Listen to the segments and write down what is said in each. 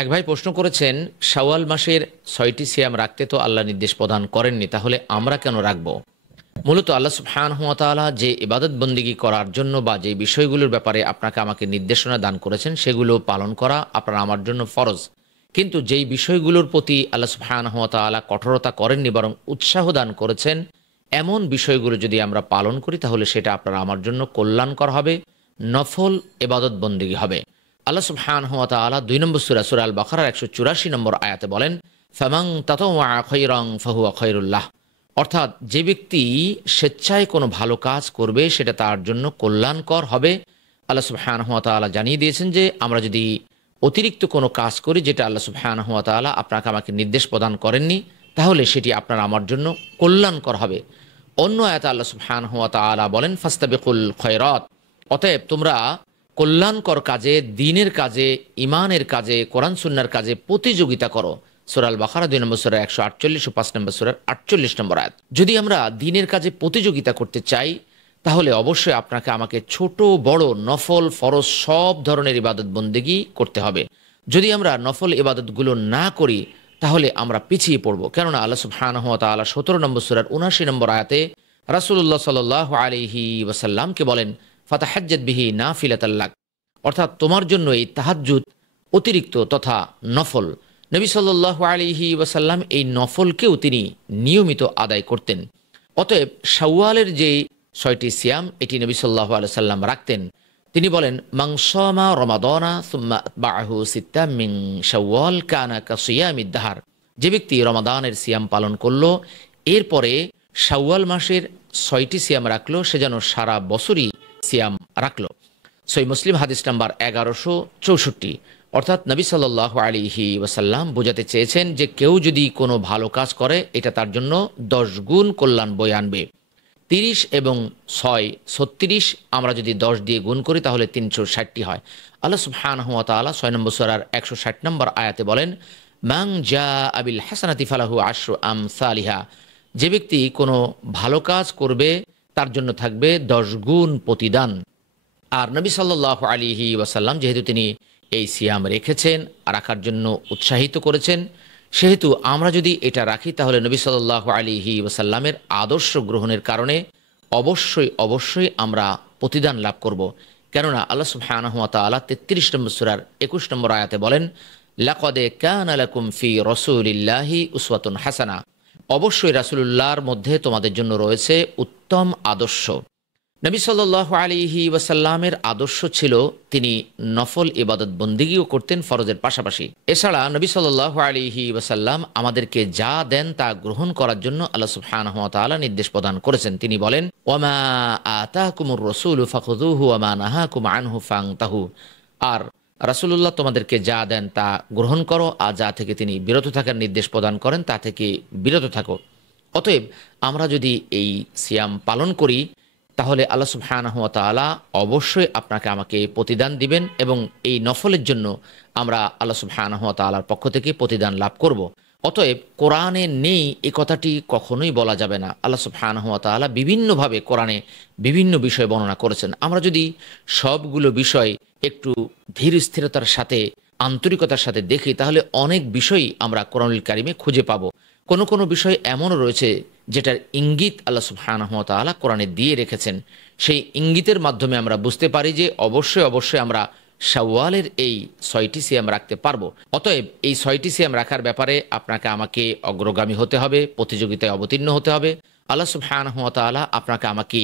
এক ভাই প্রশ্ন করেছেন, শাওয়াল মাসের ৬টি সিয়াম রাখতে তো আল্লাহ নির্দেশ প্রদান করেননি, তাহলে আমরা কেন রাখব? মূলত আল্লাহ সুবহানাহু ওয়া তাআলা যে ইবাদত বন্দিগি করার জন্য বা যে বিষয়গুলোর ব্যাপারে আপনাকে আমাকে নির্দেশনা দান করেছেন সেগুলো পালন করা আপনার আমার জন্য ফরজ। কিন্তু যেই বিষয়গুলোর প্রতি আল্লাহ সুবহানাহু ওয়া তাআলা কঠোরতা করেননি বরং উৎসাহ দান করেছেন, এমন বিষয়গুলো যদি আমরা পালন করি তাহলে সেটা আপনার আমার জন্য কল্যাণকর হবে, নফল ইবাদত বন্দিগি হবে। আল্লাহ সুবহানাহু ওয়া তাআলা ২ নম্বর সূরা আল বাকারার ১৮৪ নম্বর আয়াতে বলেন, ফামান তাতাওয়া খায়রান ফাহুয়া খায়রুল লাহ। অর্থাৎ যে ব্যক্তি স্বেচ্ছায় কোনো ভালো কাজ করবে সেটা তার জন্য কল্যাণকর হবে। আল্লাহ সুবহানাহু ওয়া তাআলা জানিয়ে দিয়েছেন যে আমরা যদি অতিরিক্ত কোনো কাজ করি যেটা আল্লাহ সুবহানাহু ওয়া তাআলা আপনাকে আমাকে নির্দেশ প্রদান করেননি, তাহলে সেটি আপনার আমার জন্য কল্যাণকর হবে। অন্য আয়াতে আল্লাহ সুবহানাহু ওয়া তাআলা বলেন, ফাস্তাবিকুল খায়রাত। অতএব তোমরা কল্যাণকর কাজে, দ্বীনের কাজে, ঈমানের কাজে, কোরআন সুন্নাহর কাজে প্রতিযোগিতা করো। সূরা আল বাকারা ২ নম্বর সূরা ১৪৮ ও ৫ নম্বর সূরার ৪৮ নম্বর আয়াত। যদি আমরা দ্বীনের কাজে প্রতিযোগিতা করতে চাই তাহলে অবশ্যই আপনাকে আমাকে ছোট বড় নফল ফরজ সব ধরনের ইবাদত বন্দেগী করতে হবে। যদি আমরা নফল ইবাদতগুলো না করি তাহলে আমরা পিছিয়ে পড়ব। কেননা আল্লাহ সুবহানাহু ওয়া তাআলা ১৭ নম্বর সূরার ৭৯ নম্বর আয়াতে রাসূলুল্লাহ সাল্লাল্লাহু আলাইহি ওয়াসাল্লামকে বলেন, ফাতাহাজ্জাত বিহি নাফিলাতাল লাক। অর্থাৎ তোমার জন্য এই তাহাজ্জুদ অতিরিক্ত তথা নফল। নবী সাল্লাল্লাহু আলাইহি ওয়াসাল্লাম এই নফলকেও তিনি নিয়মিত আদায় করতেন। অতএব শাওয়ালের যে ৬টি সিয়াম এটি নবী সাল্লাল্লাহু আলাইহি ওয়াসাল্লাম রাখতেন। তিনি বলেন, মান সামা রমাদানা সুম্মা আতবাআহু সিত্তাম মিন শাওয়াল কানা কাসিয়ামিদ দাহর। যে ব্যক্তি রমাদানের সিয়াম পালন করলো এরপরে শাওয়াল মাসের ৬টি সিয়াম রাখলো, সে যেন সারা বছরই সিয়াম রাখলো। সহিহ মুসলিম হাদিস নাম্বার ১১৬৪। অর্থাৎ নবী সাল্লাল্লাহু আলাইহি ওয়াসাল্লাম বোঝাতে চেয়েছেন যে কেউ যদি কোনো ভালো কাজ করে এটা তার জন্য ১০ গুণ কল্যাণ বয়ে আনবে। ৩০ এবং ৬ ৩৬, আমরা যদি ১০ দিয়ে গুণ করি তাহলে ৩৬০টি হয়। আল্লাহ সুবহানাহু ওয়া তাআলা ৬ নম্বর সূরার ১৬০ নম্বর আয়াতে বলেন, মান জাআ বিল হাসানাতি ফালাহু আশরু আমসালিহা। যে ব্যক্তি কোনো ভালো কাজ করবে তার জন্য থাকবে ১০ গুণ প্রতিদান। আর নবী সাল্লাল্লাহু আলাইহি ওয়াসাল্লাম যেহেতু তিনি এই সিয়াম রেখেছেন, রাখার জন্য উৎসাহিত করেছেন, সেহেতু আমরা যদি এটা রাখি তাহলে নবী সাল্লাল্লাহু আলাইহি ওয়াসাল্লামের আদর্শ গ্রহণের কারণে অবশ্যই আমরা প্রতিদান লাভ করব। কেননা আল্লাহ সুবহানাহু ওয়া তাআলা ৩৩ নম্বর সূরার ২১ নম্বর আয়াতে বলেন, লাকাদ কানা লাকুম ফি রাসূলিল্লাহি উসওয়াতুন হাসানা। অবশ্যই রাসূলুল্লাহর মধ্যে তোমাদের জন্য রয়েছে উত্তম আদর্শ। নবী সাল্লাল্লাহু আলাইহি ওয়াসাল্লামের আদর্শ ছিল তিনি নফল ইবাদত বন্দিগিও করতেন ফরজের পাশাপাশি। এছাড়া নবী সাল্লাল্লাহু আলাইহি ওয়াসাল্লাম আমাদেরকে যা দেন তা গ্রহণ করার জন্য আল্লাহ সুবহানাহু ওয়া তাআলা নির্দেশ প্রদান করেছেন। তিনি বলেন, ওয়ামা আতাকুমুর রাসূলু ফাখুযুহু ওয়ামা নাহাকুম আনহু ফান্তাহু। আর রাসূলুল্লাহ তোমাদেরকে যা দেন তা গ্রহণ করো, আর যা থেকে তিনি বিরত থাকার নির্দেশ প্রদান করেন তা থেকে বিরত থাকো। অতএব আমরা যদি এই সিয়াম পালন করি তাহলে আল্লাহ সুবহানাহু ওয়া তাআলা অবশ্যই আপনাকে আমাকে প্রতিদান দিবেন এবং এই নফলের জন্য আমরা আল্লাহ সুবহানাহু ওয়া তাআলার পক্ষ থেকে প্রতিদান লাভ করব। অতএব কোরআনে নেই এই কথাটি কখনোই বলা যাবে না। আল্লাহ সুবহানাহু ওয়া তাআলা বিভিন্নভাবে কোরআনে বিভিন্ন বিষয় বর্ণনা করেছেন। আমরা যদি সবগুলো বিষয় একটু ধীর স্থিরতার সাথে, আন্তরিকতার সাথে দেখি তাহলে অনেক বিষয়ই আমরা কোরআনুল কারিমে খুঁজে পাবো। কোনো বিষয় এমনও রয়েছে যেটার ইঙ্গিত আল্লাহ সুবহানাহু ওয়া তাআলা কোরআনে দিয়ে রেখেছেন। সেই ইঙ্গিতের মাধ্যমে আমরা বুঝতে পারি যে অবশ্যই আমরা শাওয়ালের এই ৬টি সিয়াম রাখতে পারবো। অতএব এই ৬টি সিয়াম রাখার ব্যাপারে আপনাকে আমাকে অগ্রগামী হতে হবে, প্রতিযোগিতায় অবতীর্ণ হতে হবে। আল্লাহ সুবহানাহু ওয়া তাআলা আপনাকে আমাকে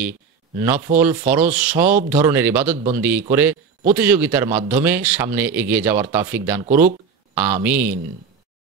নফল ফরজ সব ধরনের ইবাদত বন্দি করে প্রতিযোগিতার মাধ্যমে সামনে এগিয়ে যাওয়ার তৌফিক দান করুক। আমিন।